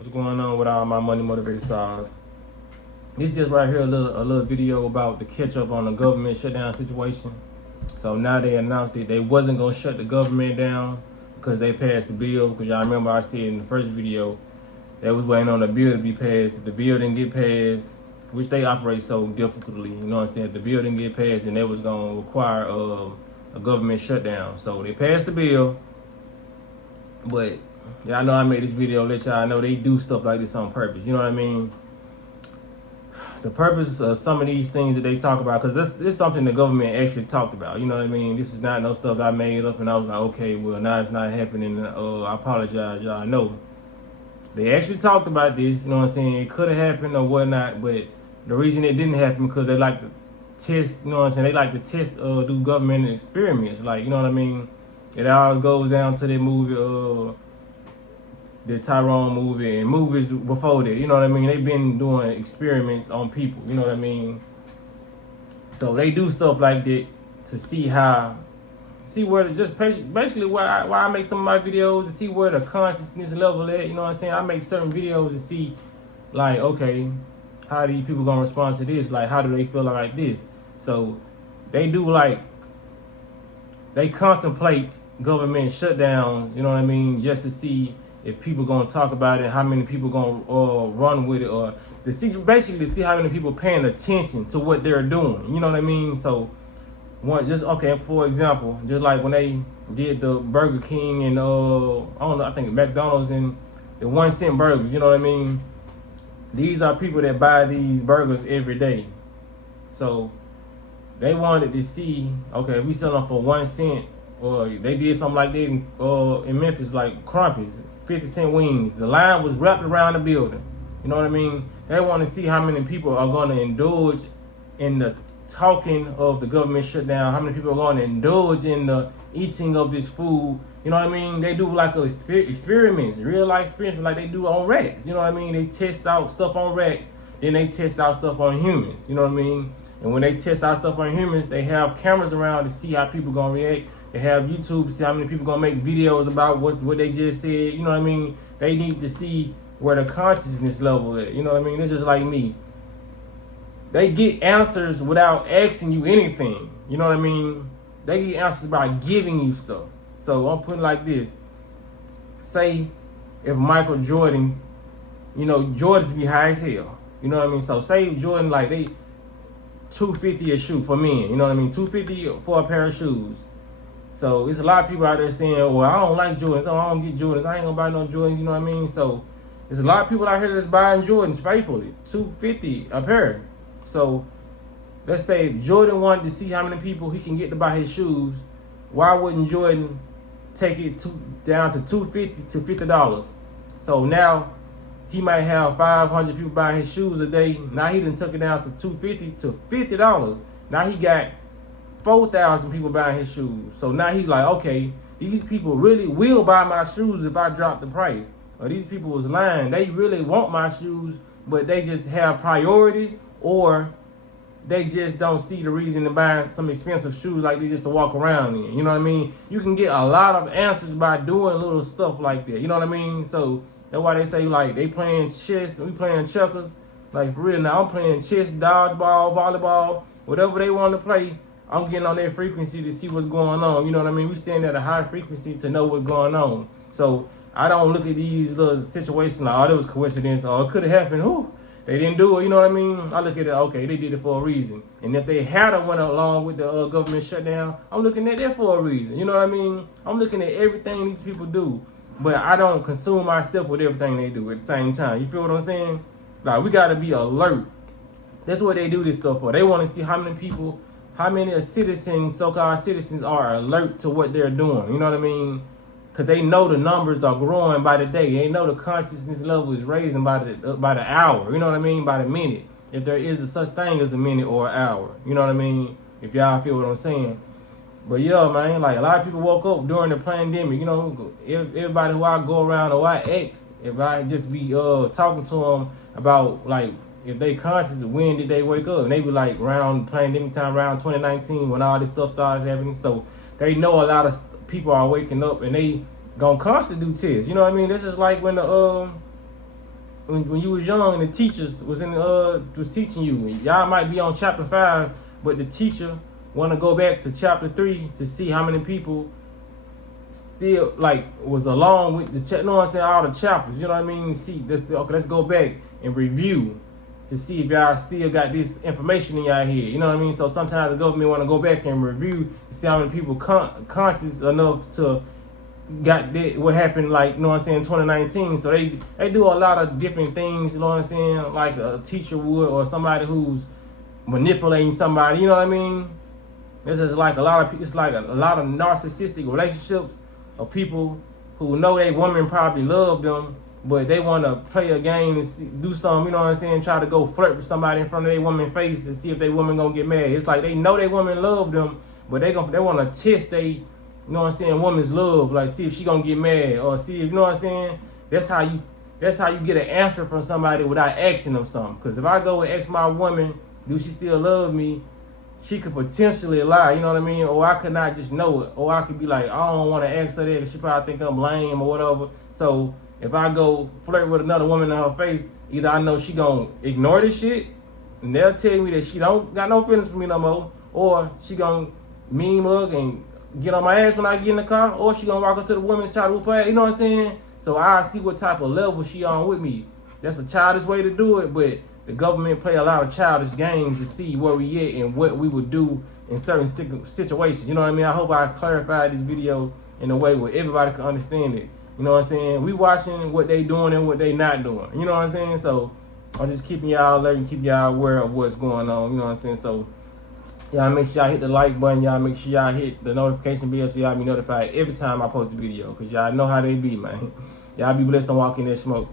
What's going on with all my money motivated stars? This is right here a little video about the catch up on the government shutdown situation. So now they announced that they wasn't gonna shut the government down because they passed the bill. Because y'all remember I said in the first video they was waiting on the bill to be passed. If the bill didn't get passed, which they operate so difficultly, you know what I'm saying? If the bill didn't get passed, and they was gonna require a government shutdown. So they passed the bill, but y'all know I made this video let y'all know they do stuff like this on purpose. You know what I mean? The purpose of some of these things that they talk about, because this is something the government actually talked about. You know what I mean? This is not no stuff that I made up and I was like, okay, well, now it's not happening. I apologize, y'all. No. They actually talked about this, you know what I'm saying? It could have happened or whatnot, but the reason it didn't happen because they like to test, you know what I'm saying? They like to test, do government experiments. Like, you know what I mean? It all goes down to the movie, the Tyrone movie and movies before that, you know what I mean? They've been doing experiments on people, you know what I mean? So they do stuff like that to see where just basically why I make some of my videos, to see where the consciousness level at, you know what I'm saying? I make certain videos to see, like, okay, how these people gonna respond to this? Like, how do they feel like this? So they do, like, they contemplate government shutdowns, you know what I mean, just to see if people gonna talk about it, how many people gonna run with it, or to see basically to see how many people paying attention to what they're doing. You know what I mean? So for example, just like when they did the Burger King and I don't know, I think McDonald's and the 1 cent burgers. You know what I mean? These are people that buy these burgers every day. So they wanted to see, okay, if we sell them for 1 cent, or they did something like that in Memphis, like Crumpets, 50-cent wings. The line was wrapped around the building. You know what I mean? They want to see how many people are going to indulge in the talking of the government shutdown, how many people are going to indulge in the eating of this food. You know what I mean? They do like experiments, real life experiments, like they do on rats. You know what I mean? They test out stuff on rats, then they test out stuff on humans. You know what I mean? And when they test out stuff on humans, they have cameras around to see how people going to react. They have YouTube to see how many people gonna make videos about what they just said. You know what I mean? They need to see where the consciousness level is. You know what I mean? This is like me. They get answers without asking you anything. You know what I mean? They get answers by giving you stuff. So I'm putting it like this. Say if Michael Jordan, you know, Jordan's be high as hell. You know what I mean? So say Jordan, like they $250 a shoe for men. You know what I mean? $250 for a pair of shoes. So it's a lot of people out there saying, well, I don't like Jordans, so I don't get Jordans. I ain't gonna buy no Jordans, you know what I mean? So there's a lot of people out here that's buying Jordans faithfully, $250 a pair. So let's say if Jordan wanted to see how many people he can get to buy his shoes, why wouldn't Jordan take it down to $250 to $50? So now he might have 500 people buying his shoes a day. Now he done took it down to $250 to $50. Now he got 4,000 people buying his shoes. So now he's like, okay, these people really will buy my shoes if I drop the price. Or these people was lying. They really want my shoes, but they just have priorities, or they just don't see the reason to buy some expensive shoes like they just to walk around in. You know what I mean? You can get a lot of answers by doing little stuff like that. You know what I mean? So that's why they say, like, they playing chess, we playing checkers. Like, for real now, I'm playing chess, dodgeball, volleyball, whatever they want to play. I'm getting on their frequency to see what's going on. You know what I mean? We stand at a high frequency to know what's going on. So I don't look at these little situations like, oh, that was coincidence, or it could have happened. Who? They didn't do it. You know what I mean? I look at it, okay, they did it for a reason. And if they had went along with the government shutdown, I'm looking at that for a reason. You know what I mean? I'm looking at everything these people do, but I don't consume myself with everything they do at the same time. You feel what I'm saying? Like, we got to be alert. That's what they do this stuff for. They want to see how many people, how many citizens, so-called citizens, are alert to what they're doing. You know what I mean? Because they know the numbers are growing by the day. They know the consciousness level is raising by the hour. You know what I mean? By the minute. If there is a such thing as a minute or an hour. You know what I mean? If y'all feel what I'm saying. But yeah, man, like a lot of people woke up during the pandemic. You know, everybody who I go around or I ask, if I just be talking to them about, like, if they conscious, when did they wake up? And they be like around pandemic time, around 2019, when all this stuff started happening. So they know a lot of people are waking up and they gonna constantly do tests. You know what I mean? This is like when the when you was young and the teachers was was teaching you, y'all might be on chapter 5, but the teacher want to go back to chapter 3 to see how many people still like was along with the you know what I'm saying, all the chapters, you know what I mean? See, let's go back and review to see if y'all still got this information in y'all head, you know what I mean? So sometimes the government want to go back and review to see how many people conscious enough to got that, what happened, like, you know what I'm saying, 2019. So they do a lot of different things, you know what I'm saying, like a teacher would, or somebody who's manipulating somebody, you know what I mean? This is like a lot of narcissistic relationships of people who know they woman probably love them, but they want to play a game and do something, you know what I'm saying, try to go flirt with somebody in front of their woman's face to see if they woman gonna get mad. It's like they know they woman love them, but they want to test they, you know what I'm saying, woman's love, like see if she gonna get mad, or see if, you know what I'm saying. That's how you get an answer from somebody without asking them something. Because if I go and ask my woman, do she still love me, she could potentially lie, you know what I mean? Or I could not just know it. Or I could be like, I don't want to ask her that because she probably think I'm lame or whatever. So if I go flirt with another woman in her face, either I know she gonna ignore this shit and they'll tell me that she don't got no feelings for me no more, or she gonna mean mug and get on my ass when I get in the car, or she gonna walk up to the women's side of her, you know what I'm saying? So I see what type of level she on with me. That's a childish way to do it, but the government play a lot of childish games to see where we at and what we would do in certain situations. You know what I mean? I hope I clarified this video in a way where everybody can understand it. You know what I'm saying? We watching what they doing and what they not doing. You know what I'm saying? So I'm just keeping y'all alert and keep y'all aware of what's going on. You know what I'm saying? So y'all make sure y'all hit the like button. Y'all make sure y'all hit the notification bell so y'all be notified every time I post a video. Because y'all know how they be, man. Y'all be blessed and walk in that smoke.